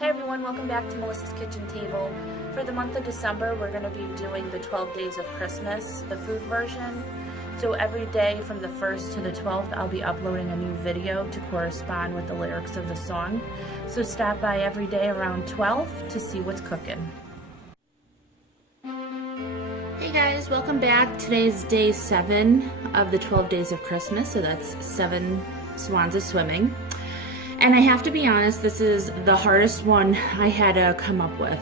Hey everyone, welcome back to Melissa's Kitchen Table. For the month of December, we're going to be doing the 12 Days of Christmas, the food version. So every day from the 1st to the 12th, I'll be uploading a new video to correspond with the lyrics of the song. So stop by every day around 12 to see what's cooking. Hey guys, welcome back. Today's day 7 of the 12 Days of Christmas, so that's 7 swans of swimming. And I have to be honest, this is the hardest one I had to come up with.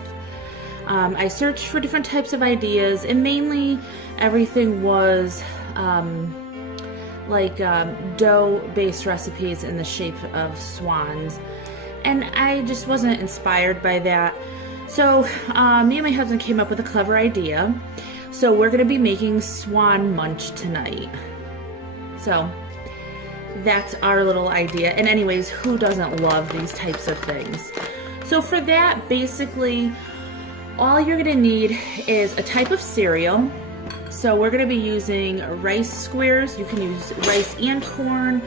I searched for different types of ideas, and mainly everything was dough-based recipes in the shape of swans. And I just wasn't inspired by that. So me and my husband came up with a clever idea. So we're going to be making Swan Munch tonight. So that's our little idea. And anyways, who doesn't love these types of things? So for that, basically, all you're gonna need is a type of cereal. So we're gonna be using rice squares. You can use rice and corn.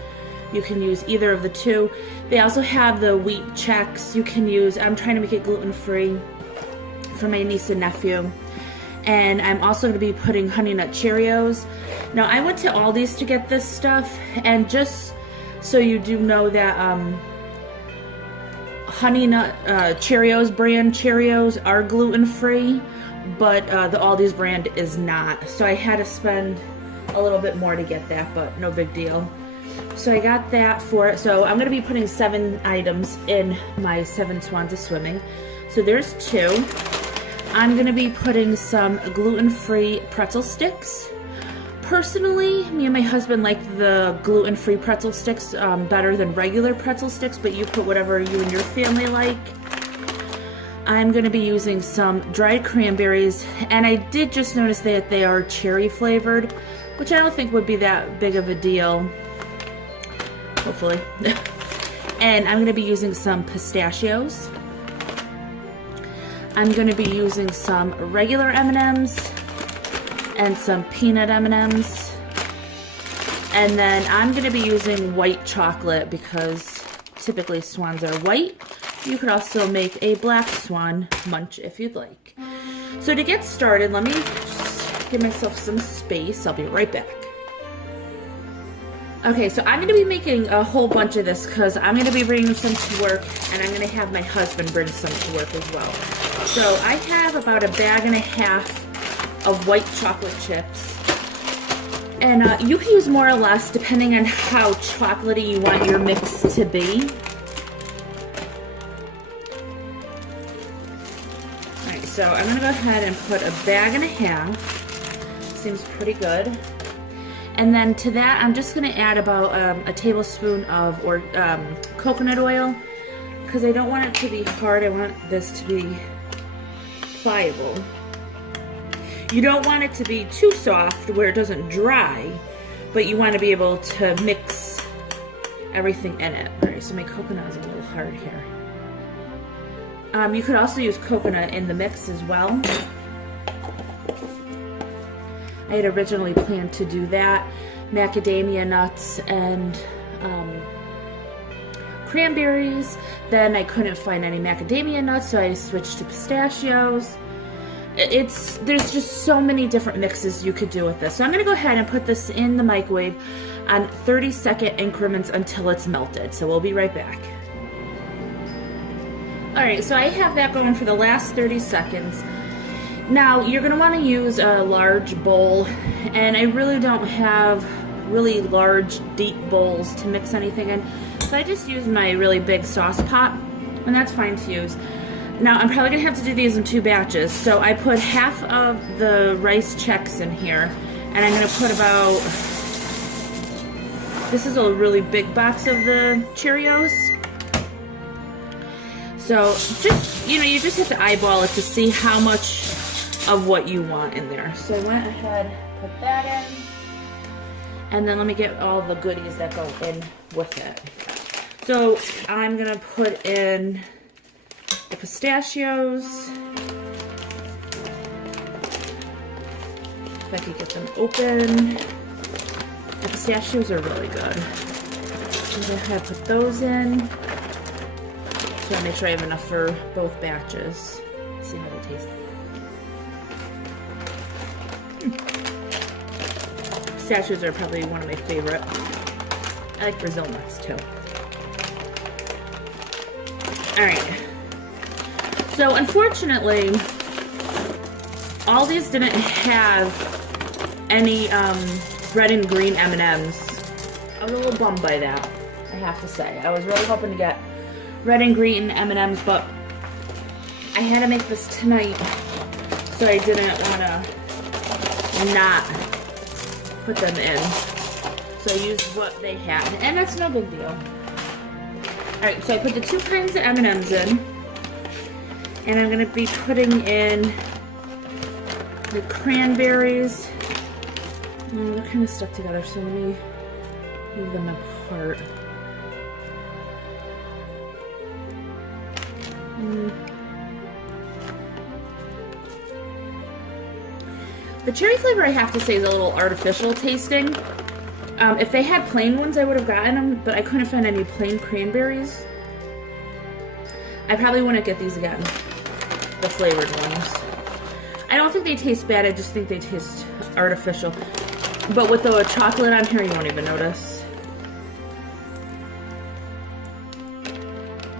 You can use either of the two. They also have the wheat chex. You can use, I'm trying to make it gluten-free for my niece and nephew. And I'm also going to be putting Honey Nut Cheerios. Now, I went to Aldi's to get this stuff, and just so you do know that Honey Nut Cheerios brand Cheerios are gluten-free, but the Aldi's brand is not. So I had to spend a little bit more to get that, but no big deal. So I got that for it. So I'm going to be putting 7 items in my 7 swans of swimming. So there's 2. I'm going to be putting some gluten-free pretzel sticks. Personally, me and my husband like the gluten-free pretzel sticks better than regular pretzel sticks, but you put whatever you and your family like. I'm going to be using some dried cranberries, and I did just notice that they are cherry flavored, which I don't think would be that big of a deal, hopefully. And I'm going to be using some pistachios. I'm going to be using some regular M&Ms and some peanut M&Ms. And then I'm going to be using white chocolate because typically swans are white. You could also make a black swan munch if you'd like. So to get started, let me just give myself some space. I'll be right back. Okay, so I'm going to be making a whole bunch of this because I'm going to be bringing some to work, and I'm going to have my husband bring some to work as well. So I have about 1.5 bags of white chocolate chips. And you can use more or less depending on how chocolatey you want your mix to be. Alright, so I'm going to go ahead and put 1.5 bags. Seems pretty good. And then to that, I'm just going to add about a tablespoon of coconut oil, because I don't want it to be hard. I want this to be pliable. You don't want it to be too soft where it doesn't dry, but you want to be able to mix everything in it. All right, so my coconut is a little hard here. You could also use coconut in the mix as well. I had originally planned to do that, macadamia nuts and cranberries. Then I couldn't find any macadamia nuts, so I switched to pistachios. There's just so many different mixes you could do with this. So I'm going to go ahead and put this in the microwave on 30-second increments until it's melted. So we'll be right back. Alright, so I have that going for the last 30 seconds. Now, you're going to want to use a large bowl, and I really don't have really large, deep bowls to mix anything in, so I just use my really big sauce pot, and that's fine to use. Now, I'm probably going to have to do these in 2 batches, so I put half of the rice chex in here, and I'm going to put about, this is a really big box of the Cheerios. So, just, you just have to eyeball it to see how much of what you want in there. So I went ahead, put that in, and then let me get all the goodies that go in with it. So I'm gonna put in the pistachios. If I could get them open. The pistachios are really good. I'm gonna put those in. just want to make sure I have enough for both batches. Let's see how they taste. Pistachios are probably one of my favorite. I like Brazil nuts too. Alright. So unfortunately, all these didn't have any red and green M&Ms. I was a little bummed by that, I have to say. I was really hoping to get red and green M&Ms, but I had to make this tonight, so I didn't want to not put them in. So I used what they had, and that's no big deal. Alright, so I put the 2 kinds of M&Ms in, and I'm going to be putting in the cranberries. They're kind of stuck together, so let me move them apart. The cherry flavor, I have to say, is a little artificial tasting. If they had plain ones, I would have gotten them, but I couldn't find any plain cranberries. I probably wouldn't get these again, the flavored ones. I don't think they taste bad, I just think they taste artificial. But with the chocolate on here, you won't even notice.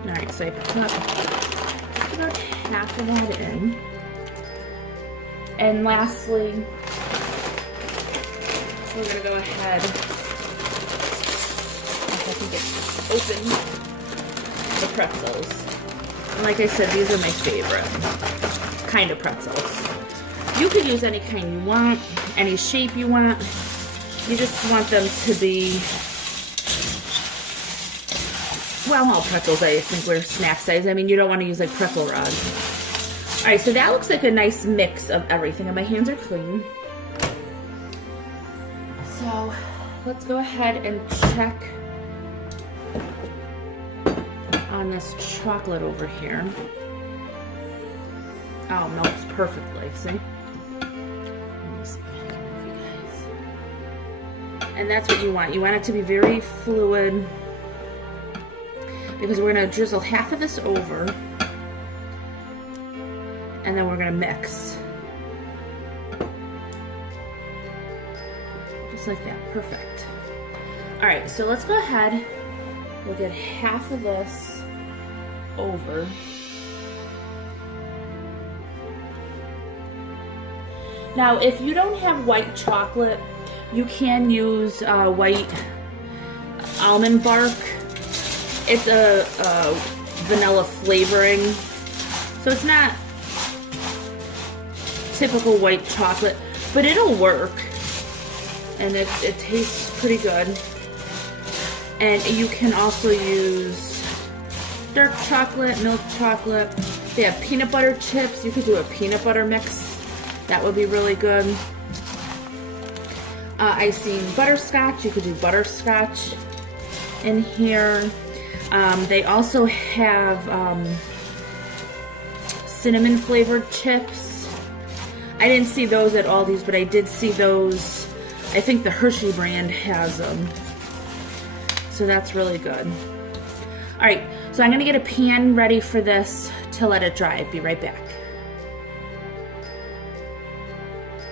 Alright, so I put just about half of that in. And lastly, we're going to go ahead, if I can get this open, the pretzels. And like I said, these are my favorite kind of pretzels. You could use any kind you want, any shape you want. You just want them to be, well, all pretzels I think were snack size. I mean, you don't want to use like pretzel rods. Alright, so that looks like a nice mix of everything, and my hands are clean. So, let's go ahead and check on this chocolate over here. Oh, melts perfectly, see? Let me see if I can move you guys. And that's what you want. You want it to be very fluid, because we're going to drizzle half of this over. And then we're going to mix. Just like that. Perfect. Alright, so let's go ahead. We'll get half of this over. Now, if you don't have white chocolate, you can use white almond bark. It's a vanilla flavoring. So it's not typical white chocolate, but it'll work, and it tastes pretty good. And you can also use dark chocolate, milk chocolate. They have peanut butter chips. You could do a peanut butter mix. That would be really good. I've seen butterscotch. You could do butterscotch in here. They also have cinnamon flavored chips. I didn't see those at Aldi's, but I did see those. I think the Hershey brand has them. So that's really good. Alright, so I'm going to get a pan ready for this to let it dry. Be right back.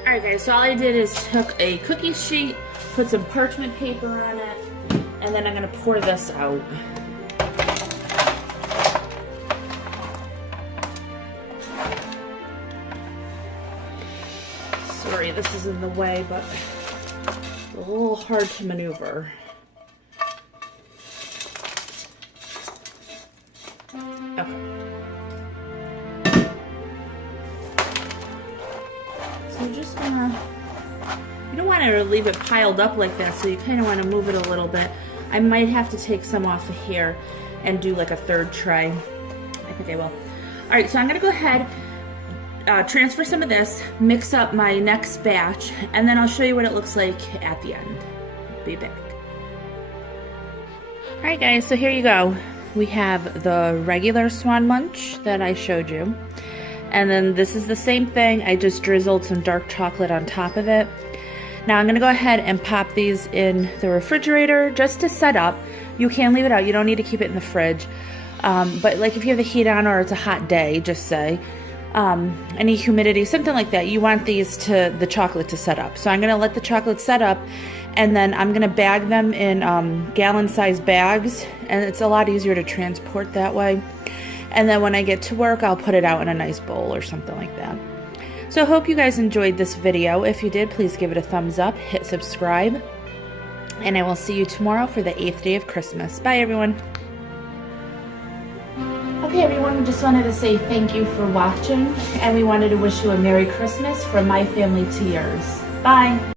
Alright guys, so all I did is took a cookie sheet, put some parchment paper on it, and then I'm going to pour this out. Sorry, this is in the way, but it's a little hard to maneuver. Okay. So you're just gonna, you don't want to leave it piled up like that, so you kind of want to move it a little bit. I might have to take some off of here and do like a third tray. I think I will. Alright, so I'm going to go ahead, transfer some of this, mix up my next batch, and then I'll show you what it looks like at the end. Be back. Alright guys, so here you go. We have the regular Swan Munch that I showed you. And then this is the same thing. I just drizzled some dark chocolate on top of it. Now I'm going to go ahead and pop these in the refrigerator just to set up. You can leave it out. You don't need to keep it in the fridge. But like if you have the heat on or it's a hot day, just say, any humidity, something like that, you want the chocolate to set up. So I'm going to let the chocolate set up, and then I'm going to bag them in gallon-sized bags, and it's a lot easier to transport that way. And then when I get to work, I'll put it out in a nice bowl or something like that. So I hope you guys enjoyed this video. If you did, please give it a thumbs up, hit subscribe, and I will see you tomorrow for the 8th day of Christmas. Bye, everyone. Okay, everyone, we just wanted to say thank you for watching, and we wanted to wish you a Merry Christmas from my family to yours. Bye.